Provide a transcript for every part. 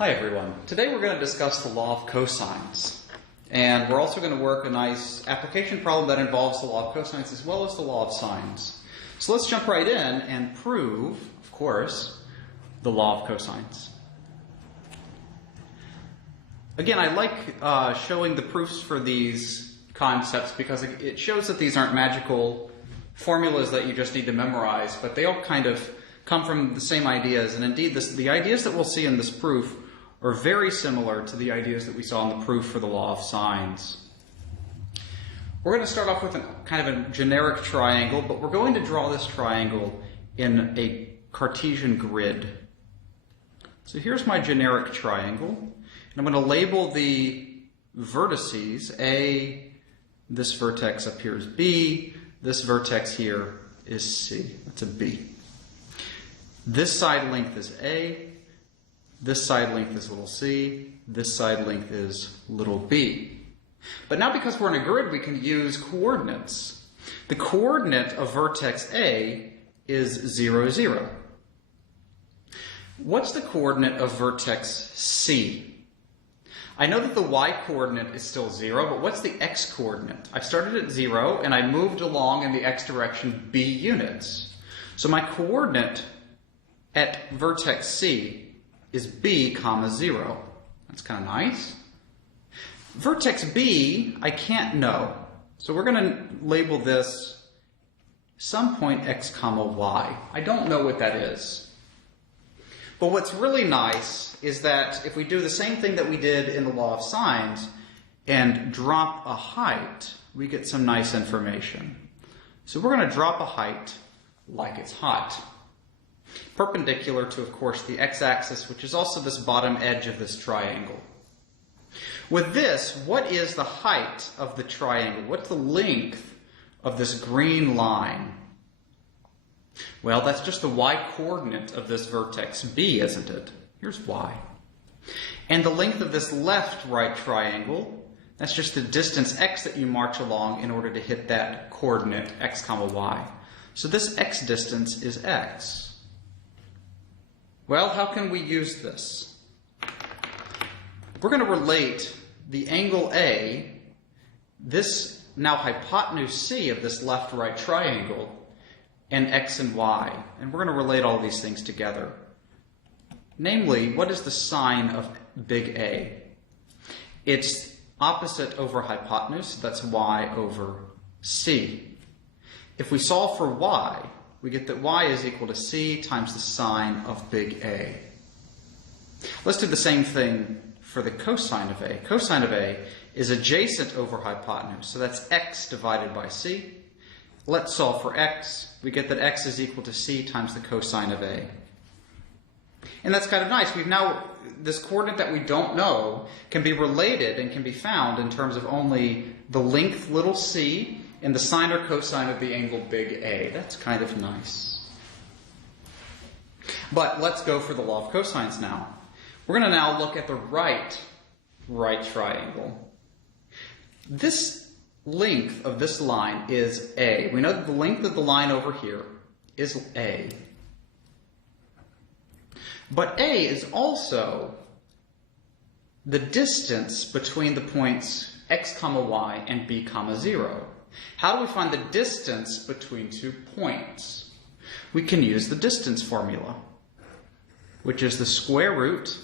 Hi everyone. Today we're going to discuss the law of cosines. And we're also going to work a nice application problem that involves the law of cosines as well as the law of sines. So let's jump right in and prove, of course, the law of cosines. Again, I like showing the proofs for these concepts because it shows that these aren't magical formulas that you just need to memorize, but they all kind of come from the same ideas. And indeed, the ideas that we'll see in this proof are very similar to the ideas that we saw in the proof for the law of sines. We're going to start off with kind of a generic triangle, but we're going to draw this triangle in a Cartesian grid. So here's my generic triangle, and I'm going to label the vertices A, this vertex up here is B, this vertex here is C. That's a B. This side length is A, this side length is little c, this side length is little b. But now because we're in a grid, we can use coordinates. The coordinate of vertex A is 0, 0. What's the coordinate of vertex C? I know that the y-coordinate is still 0, but what's the x-coordinate? I started at 0 and I moved along in the x direction b units. So my coordinate at vertex C is b comma 0. That's kind of nice. Vertex B, I can't know. So we're going to label this some point x comma y. I don't know what that is. But what's really nice is that if we do the same thing that we did in the law of sines and drop a height, we get some nice information. So we're going to drop a height like it's hot, perpendicular to, of course, the x-axis, which is also this bottom edge of this triangle. With this, what is the height of the triangle? What's the length of this green line? Well, that's just the y-coordinate of this vertex B, isn't it? Here's y. And the length of this left-right triangle, that's just the distance x that you march along in order to hit that coordinate x comma y. So this x distance is x. Well, how can we use this? We're going to relate the angle A, this now hypotenuse C of this left-right triangle, and x and y. And we're going to relate all these things together. Namely, what is the sine of big A? It's opposite over hypotenuse, so that's y over c. If we solve for y, we get that y is equal to c times the sine of big A. Let's do the same thing for the cosine of A. Cosine of A is adjacent over hypotenuse, so that's x divided by c. Let's solve for x. We get that x is equal to c times the cosine of A. And that's kind of nice. We've now, this coordinate that we don't know can be related and can be found in terms of only the length little c and the sine or cosine of the angle big A. That's kind of nice. But let's go for the law of cosines now. We're going to now look at the right triangle. This length of this line is A. We know that the length of the line over here is A. But A is also the distance between the points x comma y and b comma 0. How do we find the distance between 2 points? We can use the distance formula, which is the square root.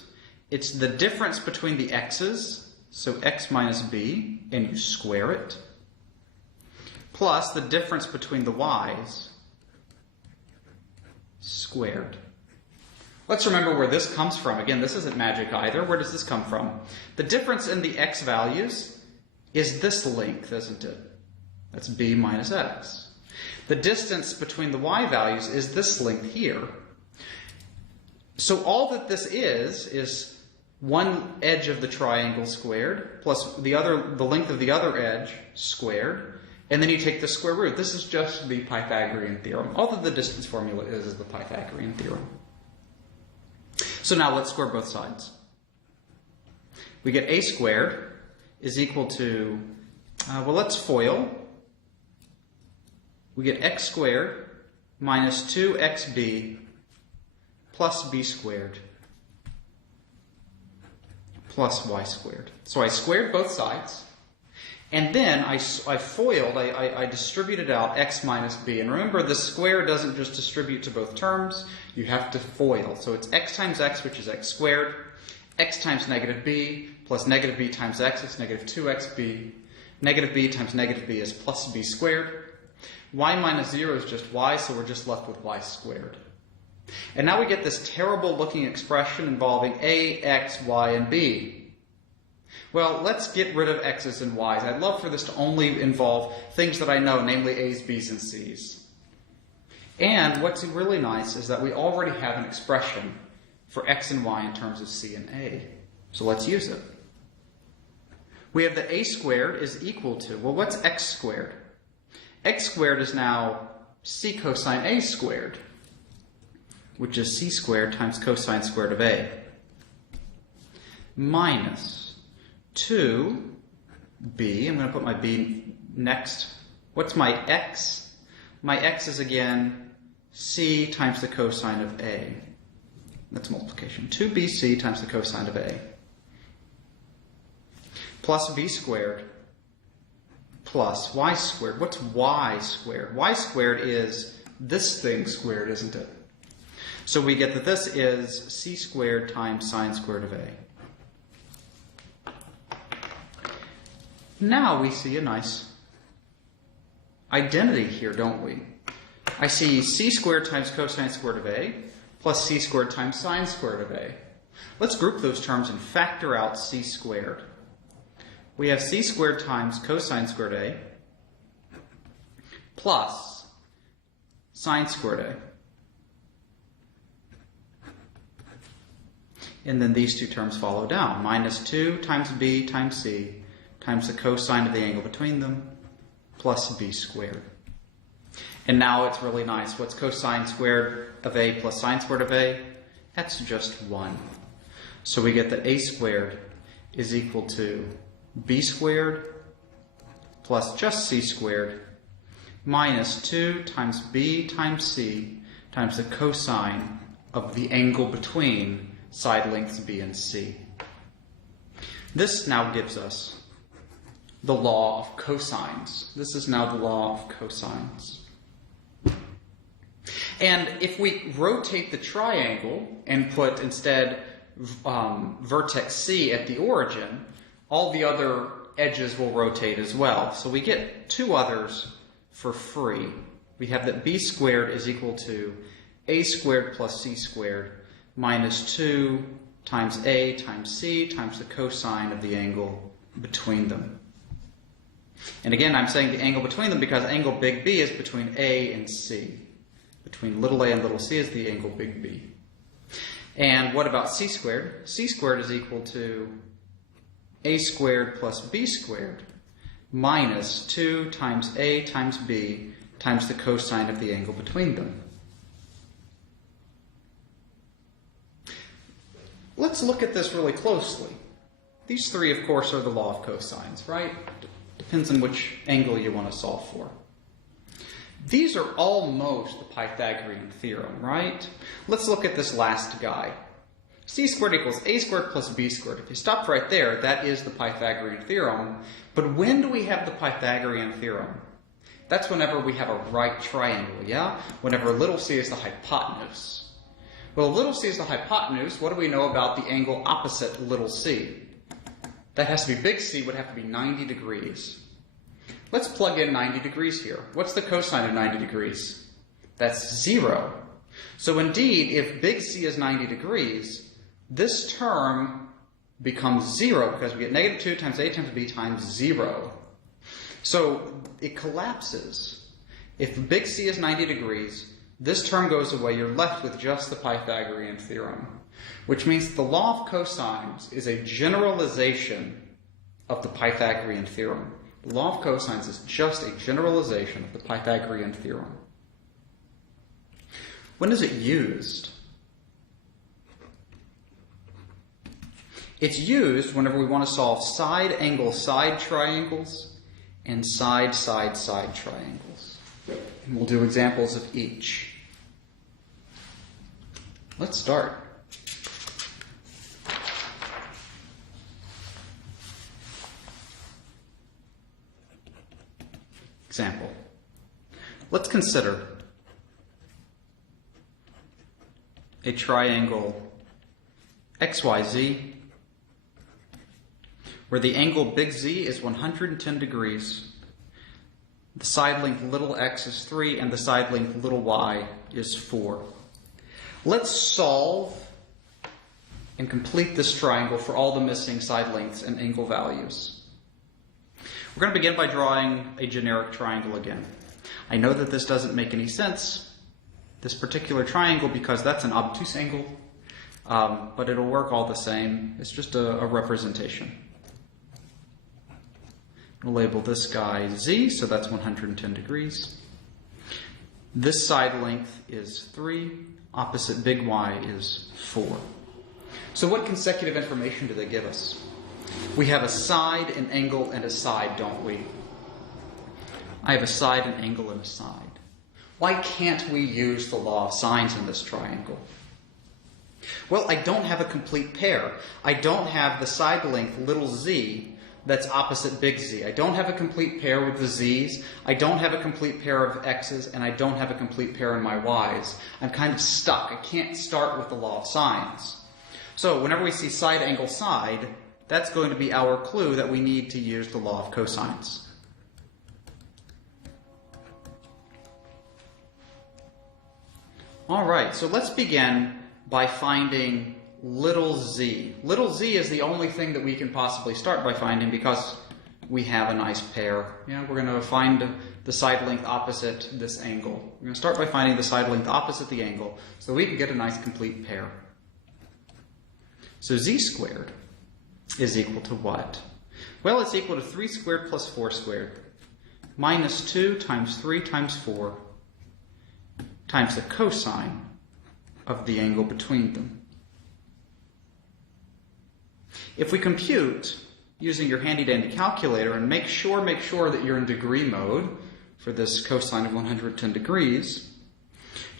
It's the difference between the x's, so x minus b, and you square it, plus the difference between the y's squared. Let's remember where this comes from. Again, this isn't magic either. Where does this come from? The difference in the x values is this length, isn't it? That's b minus x. The distance between the y values is this length here. So all that this is one edge of the triangle squared plus the length of the other edge squared, and then you take the square root. This is just the Pythagorean theorem. All that the distance formula is the Pythagorean theorem. So now let's square both sides. We get a squared is equal to, well, let's FOIL. We get x squared minus 2xb plus b squared. plus y squared. So I squared both sides, and then I foiled, I distributed out x minus b. And remember, the square doesn't just distribute to both terms, you have to FOIL. So it's x times x, which is x squared, x times negative b, plus negative b times x, it's negative 2xb. Negative b times negative b is plus b squared. Y minus 0 is just y, so we're just left with y squared. And now we get this terrible looking expression involving a, x, y, and b. Well, let's get rid of x's and y's. I'd love for this to only involve things that I know, namely a's, b's, and c's. And what's really nice is that we already have an expression for x and y in terms of c and a. So let's use it. We have that a squared is equal to, well, what's x squared? X squared is now c cosine a squared, which is c squared times cosine squared of a, minus 2b, I'm going to put my b next. What's my x? My x is again c times the cosine of a. That's multiplication. 2bc times the cosine of a, plus b squared, plus y squared. What's y squared? Y squared is this thing squared, isn't it? So we get that this is c squared times sine squared of a. Now we see a nice identity here, don't we? I see c squared times cosine squared of a plus c squared times sine squared of a. Let's group those terms and factor out c squared. We have c squared times cosine squared a plus sine squared a. And then these two terms follow down. Minus 2 times b times c times the cosine of the angle between them plus b squared. And now it's really nice. What's cosine squared of a plus sine squared of a? That's just 1. So we get that a squared is equal to b squared plus just c squared minus 2 times b times c times the cosine of the angle between side lengths b and c. This now gives us the law of cosines. This is now the law of cosines. And if we rotate the triangle and put instead vertex C at the origin, all the other edges will rotate as well. So we get two others for free. We have that b squared is equal to a squared plus c squared minus 2 times a times c times the cosine of the angle between them. And again, I'm saying the angle between them because angle big B is between a and c. Between little a and little c is the angle big B. And what about c squared? C squared is equal to a squared plus b squared minus 2 times a times b times the cosine of the angle between them. Let's look at this really closely. These three, of course, are the law of cosines, right? Depends on which angle you want to solve for. These are almost the Pythagorean theorem, right? Let's look at this last guy. C squared equals a squared plus b squared. If you stop right there, that is the Pythagorean theorem. But when do we have the Pythagorean theorem? That's whenever we have a right triangle, yeah? Whenever little c is the hypotenuse. Well, little c is the hypotenuse. What do we know about the angle opposite little c? That has to be big C, would have to be 90 degrees. Let's plug in 90 degrees here. What's the cosine of 90 degrees? That's 0. So indeed, if big C is 90 degrees, this term becomes 0 because we get negative 2 times a times b times 0. So it collapses. If big C is 90 degrees, this term goes away. You're left with just the Pythagorean theorem, which means the law of cosines is a generalization of the Pythagorean theorem. The law of cosines is just a generalization of the Pythagorean theorem. When is it used? It's used whenever we want to solve side-angle-side triangles and side-side-side triangles. And we'll do examples of each. Let's start. example. Let's consider a triangle XYZ where the angle big Z is 110 degrees, the side length little x is 3, and the side length little y is 4. Let's solve and complete this triangle for all the missing side lengths and angle values. We're going to begin by drawing a generic triangle again. I know that this doesn't make any sense, this particular triangle, because that's an obtuse angle, but it'll work all the same. It's just a representation. We'll label this guy Z, so that's 110 degrees. This side length is 3, opposite big Y is 4. So what consecutive information do they give us? We have a side, an angle, and a side, don't we? I have a side, an angle, and a side. Why can't we use the law of sines in this triangle? Well, I don't have a complete pair. I don't have the side length, little z, that's opposite big Z. I don't have a complete pair with the z's. I don't have a complete pair of x's, and I don't have a complete pair in my y's. I'm kind of stuck. I can't start with the law of sines. So whenever we see side, angle, side, that's going to be our clue that we need to use the law of cosines. All right, so let's begin by finding little z. Little z is the only thing that we can possibly start by finding because we have a nice pair. Yeah, we're going to find the side length opposite this angle. We're going to start by finding the side length opposite the angle so we can get a nice complete pair. So z squared is equal to what? Well, it's equal to 3 squared plus 4 squared minus 2 times 3 times 4 times the cosine of the angle between them. If we compute using your handy-dandy calculator and make sure that you're in degree mode for this cosine of 110 degrees,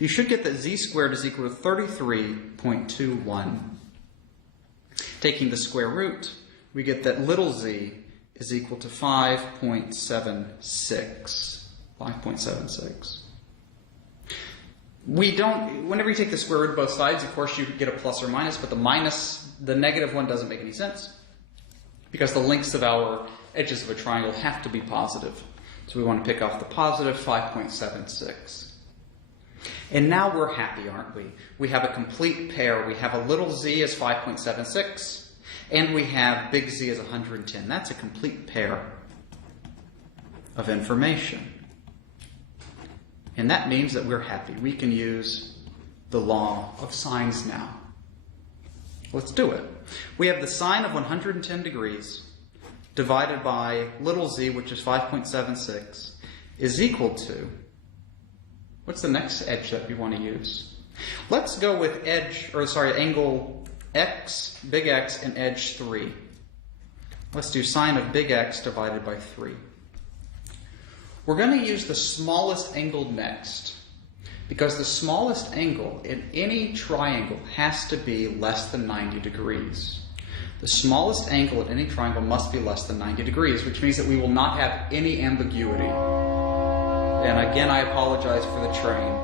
you should get that z squared is equal to 33.21. Taking the square root, we get that little z is equal to 5.76. 5.76. Whenever you take the square root of both sides, of course you get a plus or minus, but the negative one doesn't make any sense because the lengths of our edges of a triangle have to be positive. So we want to pick off the positive 5.76. And now we're happy, aren't we? We have a complete pair. We have a little z as 5.76, and we have big Z as 110. That's a complete pair of information. And that means that we're happy. We can use the law of sines now. Let's do it. We have the sine of 110 degrees divided by little z, which is 5.76, is equal to, what's the next edge that we want to use? Let's go with angle x, big X, and edge 3. Let's do sine of big X divided by 3. We're going to use the smallest angle next, because the smallest angle in any triangle has to be less than 90 degrees. The smallest angle in any triangle must be less than 90 degrees, which means that we will not have any ambiguity. And again, I apologize for the train.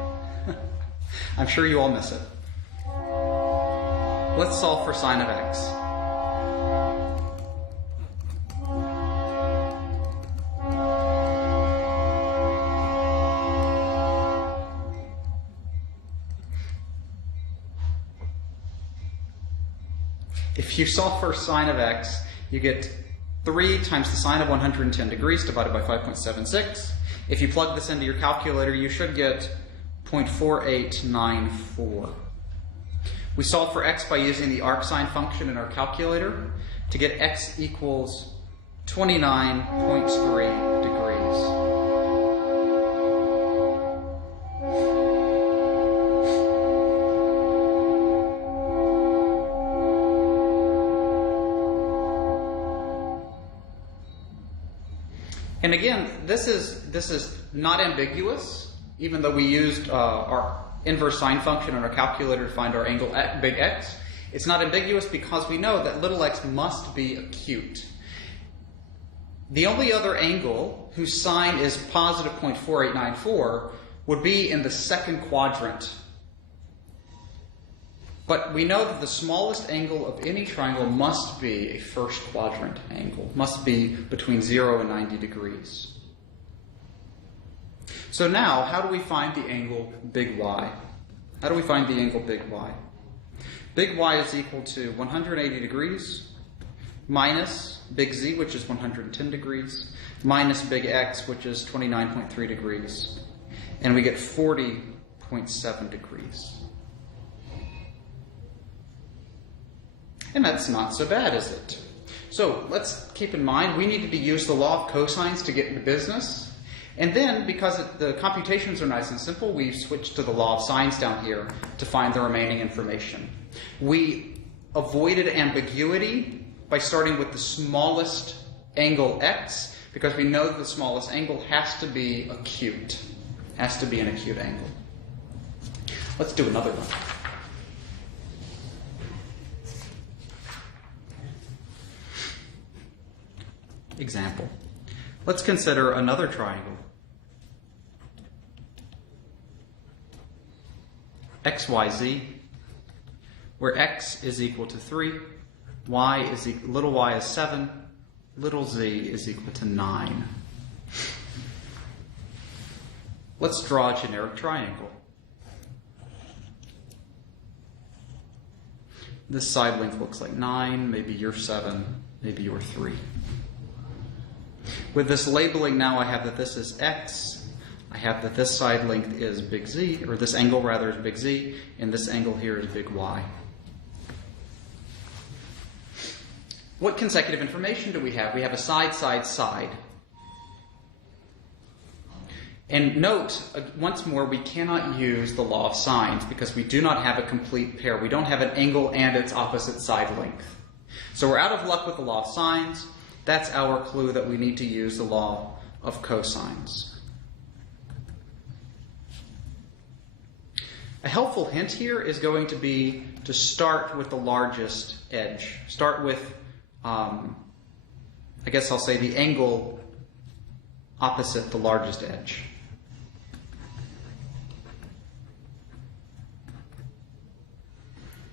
I'm sure you all miss it. Let's solve for sine of x. If you solve for sine of x, you get 3 times the sine of 110 degrees divided by 5.76. If you plug this into your calculator, you should get 0.4894. We solve for x by using the arcsine function in our calculator to get x equals 29.3 degrees. And again, this is not ambiguous, even though we used our inverse sine function on our calculator to find our angle at big X. It's not ambiguous because we know that little x must be acute. The only other angle whose sine is positive 0.4894 would be in the second quadrant. But we know that the smallest angle of any triangle must be a first quadrant angle, must be between 0 and 90 degrees. So now, how do we find the angle big Y? How do we find the angle big Y? Big Y is equal to 180 degrees minus big Z, which is 110 degrees, minus big X, which is 29.3 degrees. And we get 40.7 degrees. And that's not so bad, is it? So let's keep in mind we needed to use the law of cosines to get into business. And then, because the computations are nice and simple, we've switched to the law of sines down here to find the remaining information. We avoided ambiguity by starting with the smallest angle x, because we know that the smallest angle has to be acute. Has to be an acute angle. Let's do another one. Example. Let's consider another triangle. XYZ, where x is equal to 3, little y is 7, little z is equal to 9. Let's draw a generic triangle. This side length looks like 9, maybe you're 7, maybe you're 3. With this labeling now, I have that this is x, I have that this side length is big Z, or this angle rather is big Z, and this angle here is big Y. What consecutive information do we have? We have a side, side, side. And note, once more, we cannot use the law of sines because we do not have a complete pair. We don't have an angle and its opposite side length. So we're out of luck with the law of sines. That's our clue that we need to use the law of cosines. A helpful hint here is going to be to start with the largest edge. Start with, I guess I'll say the angle opposite the largest edge.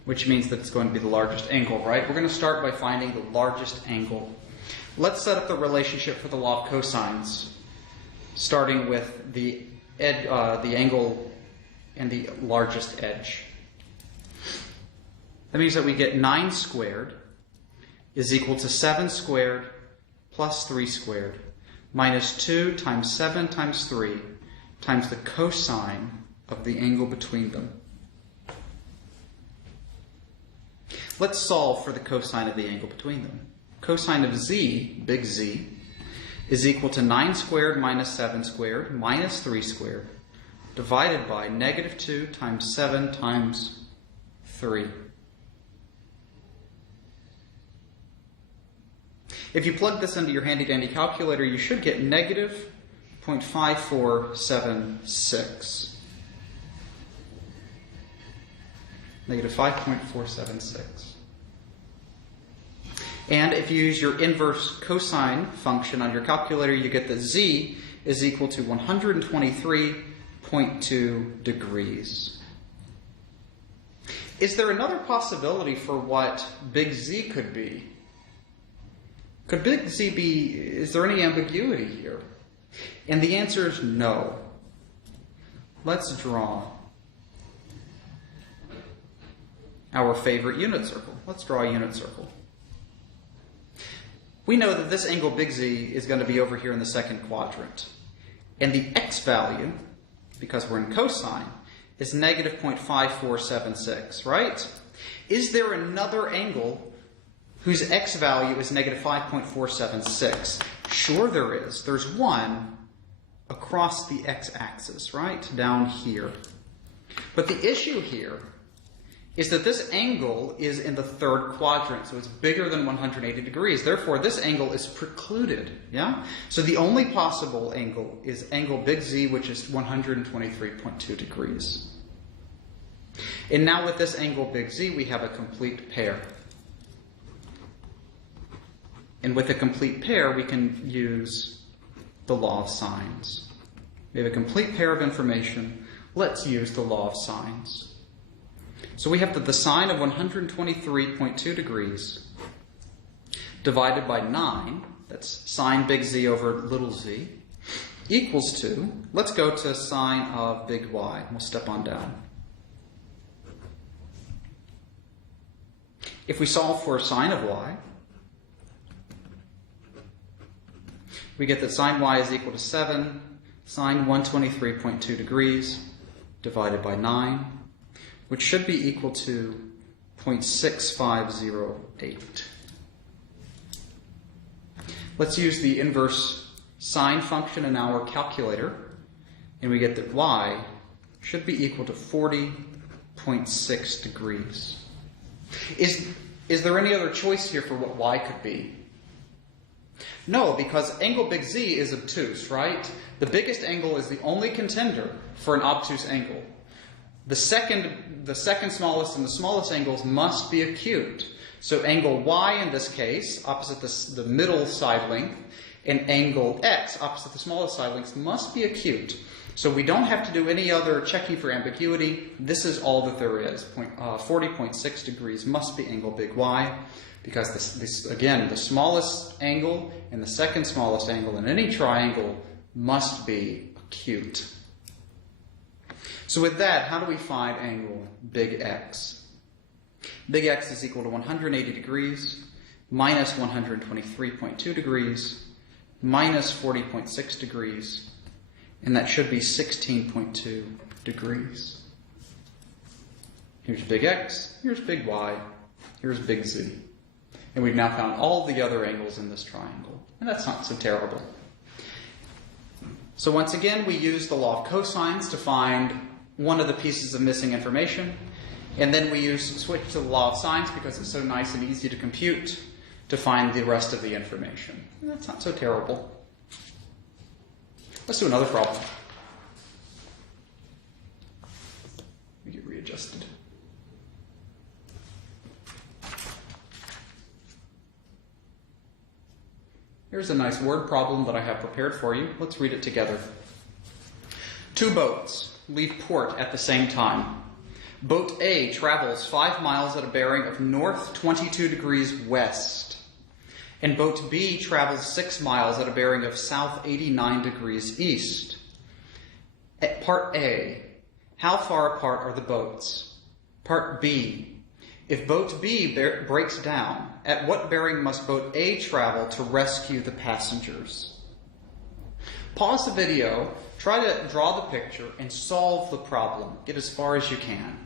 Which means that it's going to be the largest angle, right? We're going to start by finding the largest angle. Let's set up the relationship for the law of cosines, starting with the angle and the largest edge. That means that we get 9 squared is equal to 7 squared plus 3 squared minus 2 times 7 times 3 times the cosine of the angle between them. Let's solve for the cosine of the angle between them. Cosine of z, big Z, is equal to 9 squared minus 7 squared minus 3 squared divided by negative 2 times 7 times 3. If you plug this into your handy-dandy calculator, you should get negative 0.5476. Negative 5.476. And if you use your inverse cosine function on your calculator, you get that z is equal to 123.2 degrees. Is there another possibility for what big Z could be? Could big Z be, is there any ambiguity here? And the answer is no. Let's draw our favorite unit circle. Let's draw a unit circle. We know that this angle big Z is going to be over here in the second quadrant. And the x value, because we're in cosine, is negative 0.5476, right? Is there another angle whose x value is negative 5.476? Sure there is. There's one across the x-axis, right? Down here. But the issue here is that this angle is in the third quadrant, so it's bigger than 180 degrees. Therefore, this angle is precluded, yeah? So the only possible angle is angle big Z, which is 123.2 degrees. And now with this angle big Z, we have a complete pair. And with a complete pair, we can use the law of sines. We have a complete pair of information. Let's use the law of sines. So we have that the sine of 123.2 degrees divided by 9, that's sine big Z over little z, equals to, let's go to sine of big Y. We'll step on down. If we solve for sine of Y, we get that sine Y is equal to 7, sine 123.2 degrees divided by 9, which should be equal to 0.6508. Let's use the inverse sine function in our calculator, and we get that Y should be equal to 40.6 degrees. Is there any other choice here for what Y could be? No, because angle big Z is obtuse, right? The biggest angle is the only contender for an obtuse angle. The second smallest and the smallest angles must be acute. So angle Y in this case, opposite the middle side length, and angle X, opposite the smallest side lengths, must be acute. So we don't have to do any other checking for ambiguity. This is all that there is. 40.6 degrees must be angle big Y, because again, the smallest angle and the second smallest angle in any triangle must be acute. So with that, how do we find angle big X? Big X is equal to 180 degrees minus 123.2 degrees minus 40.6 degrees, and that should be 16.2 degrees. Here's big X, here's big Y, here's big Z. And we've now found all the other angles in this triangle, and that's not so terrible. So once again, we use the law of cosines to find one of the pieces of missing information. And then we switch to the law of sines because it's so nice and easy to compute to find the rest of the information. And that's not so terrible. Let's do another problem. We get readjusted. Here's a nice word problem that I have prepared for you. Let's read it together. 2 boats leave port at the same time. Boat A travels 5 miles at a bearing of north 22 degrees west, and boat B travels 6 miles at a bearing of south 89 degrees east. At part A, how far apart are the boats? Part B, if boat B breaks down, at what bearing must boat A travel to rescue the passengers? Pause the video, try to draw the picture, and solve the problem. Get as far as you can.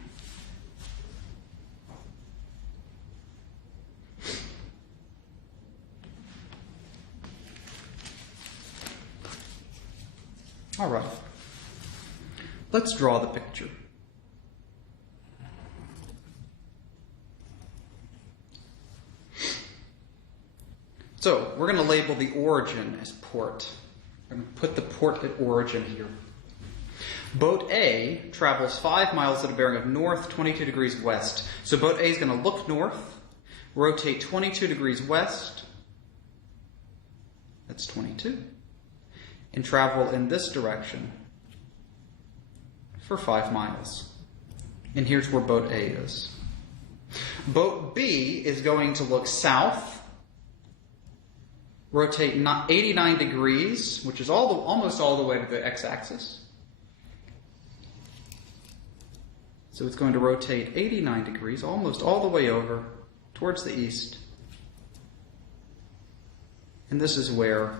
All right, let's draw the picture. So we're going to label the origin as port. I'm going to put the port at origin here. Boat A travels 5 miles at a bearing of north 22 degrees west. So boat A is going to look north, rotate 22 degrees west, that's 22, and travel in this direction for 5 miles. And here's where boat A is. Boat B is going to look south, rotate 89 degrees, which is almost all the way to the x-axis. So it's going to rotate 89 degrees, almost all the way over towards the east. And this is where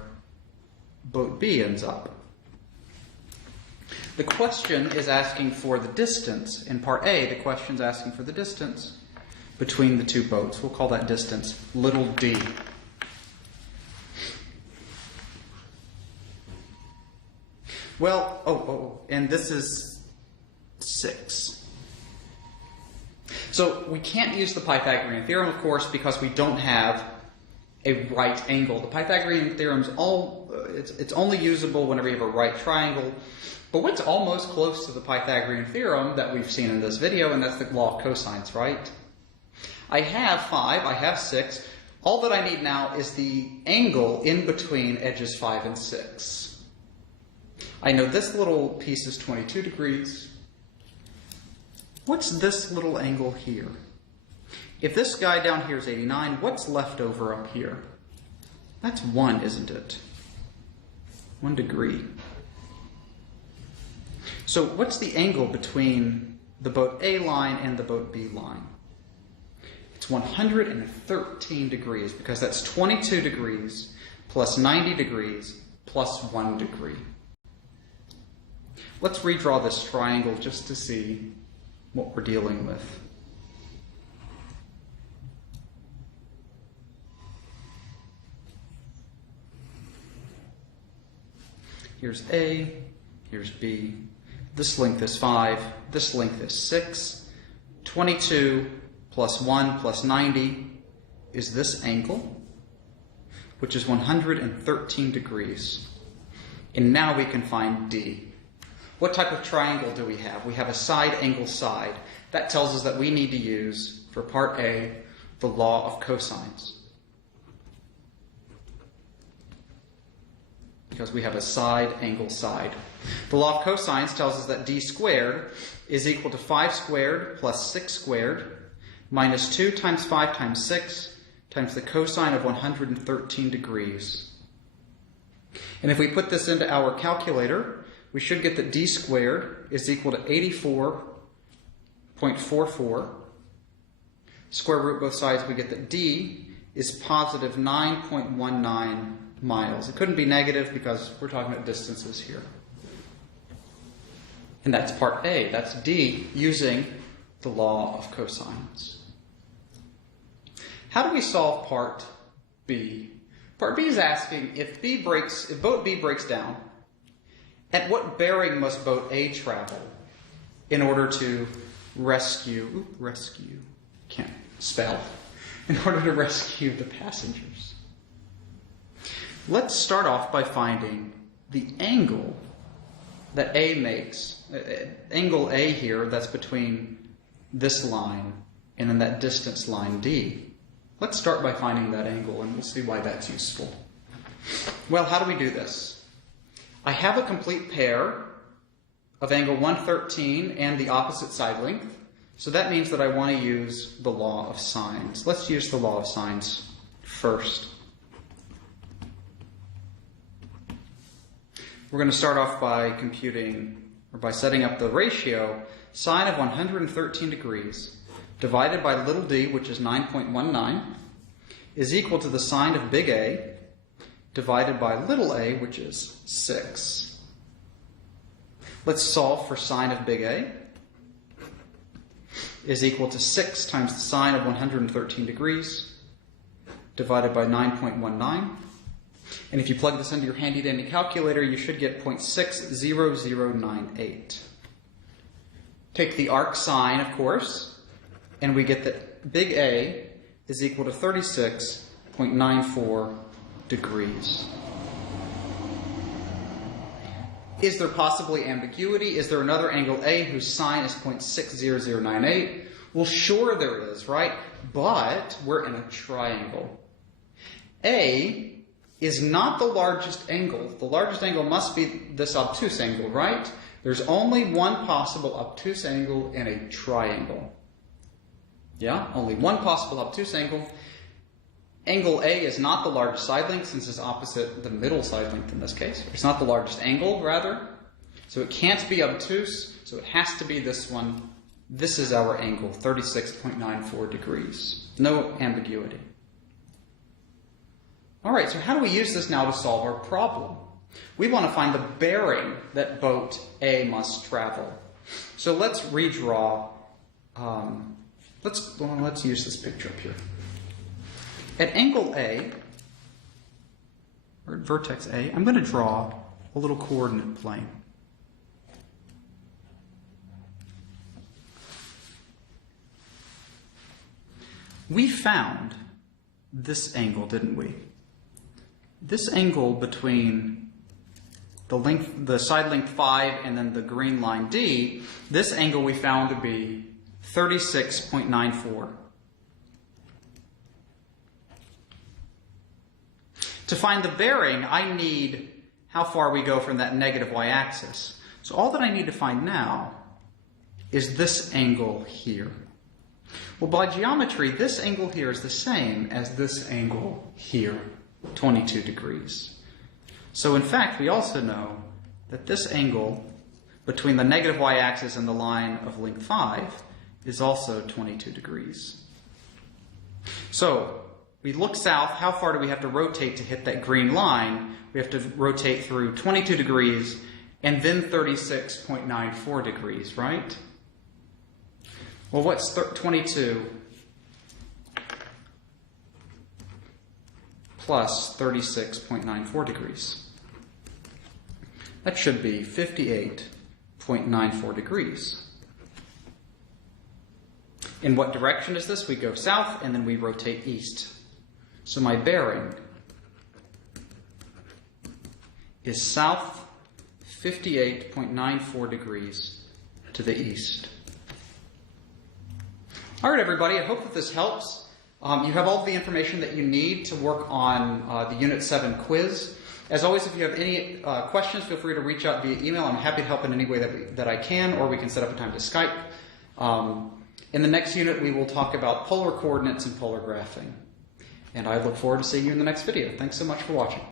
boat B ends up. The question is asking for the distance. In part A, the question is asking for the distance between the 2 boats. We'll call that distance little d. Well, and this is 6. So we can't use the Pythagorean theorem, of course, because we don't have a right angle. The Pythagorean theorem's it's only usable whenever you have a right triangle. But what's almost close to the Pythagorean theorem that we've seen in this video, and that's the law of cosines, right? I have 5, I have 6. All that I need now is the angle in between edges 5 and 6. I know this little piece is 22 degrees. What's this little angle here? If this guy down here is 89, what's left over up here? That's 1, isn't it? 1 degree. So what's the angle between the boat A line and the boat B line? It's 113 degrees, because that's 22 degrees plus 90 degrees plus 1 degree. Let's redraw this triangle just to see what we're dealing with. Here's A, here's B. This length is 5, this length is 6. 22 plus 1 plus 90 is this angle, which is 113 degrees. And now we can find D. What type of triangle do we have? We have a side angle side. That tells us that we need to use, for part A, the law of cosines. Because we have a side angle side. The law of cosines tells us that D squared is equal to 5 squared plus 6 squared minus 2 times 5 times 6 times the cosine of 113 degrees. And if we put this into our calculator, we should get that D squared is equal to 84.44. Square root both sides, we get that D is positive 9.19 miles. It couldn't be negative because we're talking about distances here. And that's part A. That's D using the law of cosines. How do we solve part B? Part B is asking if boat B breaks down, at what bearing must boat A travel in order to rescue the passengers? Let's start off by finding the angle that A makes. Angle A here, that's between this line and then that distance line D. Let's start by finding that angle, and we'll see why that's useful. Well, how do we do this? I have a complete pair of angle 113 and the opposite side length, so that means that I want to use the law of sines. Let's use the law of sines first. We're going to start off by by setting up the ratio. Sine of 113 degrees divided by little d, which is 9.19, is equal to the sine of big A divided by little a, which is 6. Let's solve for sine of big A is equal to 6 times the sine of 113 degrees divided by 9.19. And if you plug this into your handy-dandy calculator, you should get 0.60098. Take the arc sine, of course, and we get that big A is equal to 36.94 degrees. Is there possibly ambiguity? Is there another angle A whose sine is 0.60098? Well, sure there is, right? But we're in a triangle. A is not the largest angle. The largest angle must be this obtuse angle, right? There's only one possible obtuse angle in a triangle. Yeah, only one possible obtuse angle. Angle A is not the largest side length, since it's opposite the middle side length in this case. It's not the largest angle, rather. So it can't be obtuse, so it has to be this one. This is our angle, 36.94 degrees. No ambiguity. All right, so how do we use this now to solve our problem? We want to find the bearing that boat A must travel. So let's redraw. Let's use this picture up here. At angle A, or at vertex A, I'm going to draw a little coordinate plane. We found this angle, didn't we? This angle between the side length 5 and then the green line D, this angle we found to be 36.94. To find the bearing, I need how far we go from that negative y-axis. So all that I need to find now is this angle here. Well, by geometry, this angle here is the same as this angle here, 22 degrees. So in fact, we also know that this angle between the negative y-axis and the line of length 5 is also 22 degrees. So we look south. How far do we have to rotate to hit that green line? We have to rotate through 22 degrees and then 36.94 degrees, right? Well, what's 22 plus 36.94 degrees? That should be 58.94 degrees. In what direction is this? We go south and then we rotate east. So my bearing is south 58.94 degrees to the east. All right, everybody, I hope that this helps. You have all the information that you need to work on the Unit 7 quiz. As always, if you have any questions, feel free to reach out via email. I'm happy to help in any way that I can, or we can set up a time to Skype. In the next unit, we will talk about polar coordinates and polar graphing. And I look forward to seeing you in the next video. Thanks so much for watching.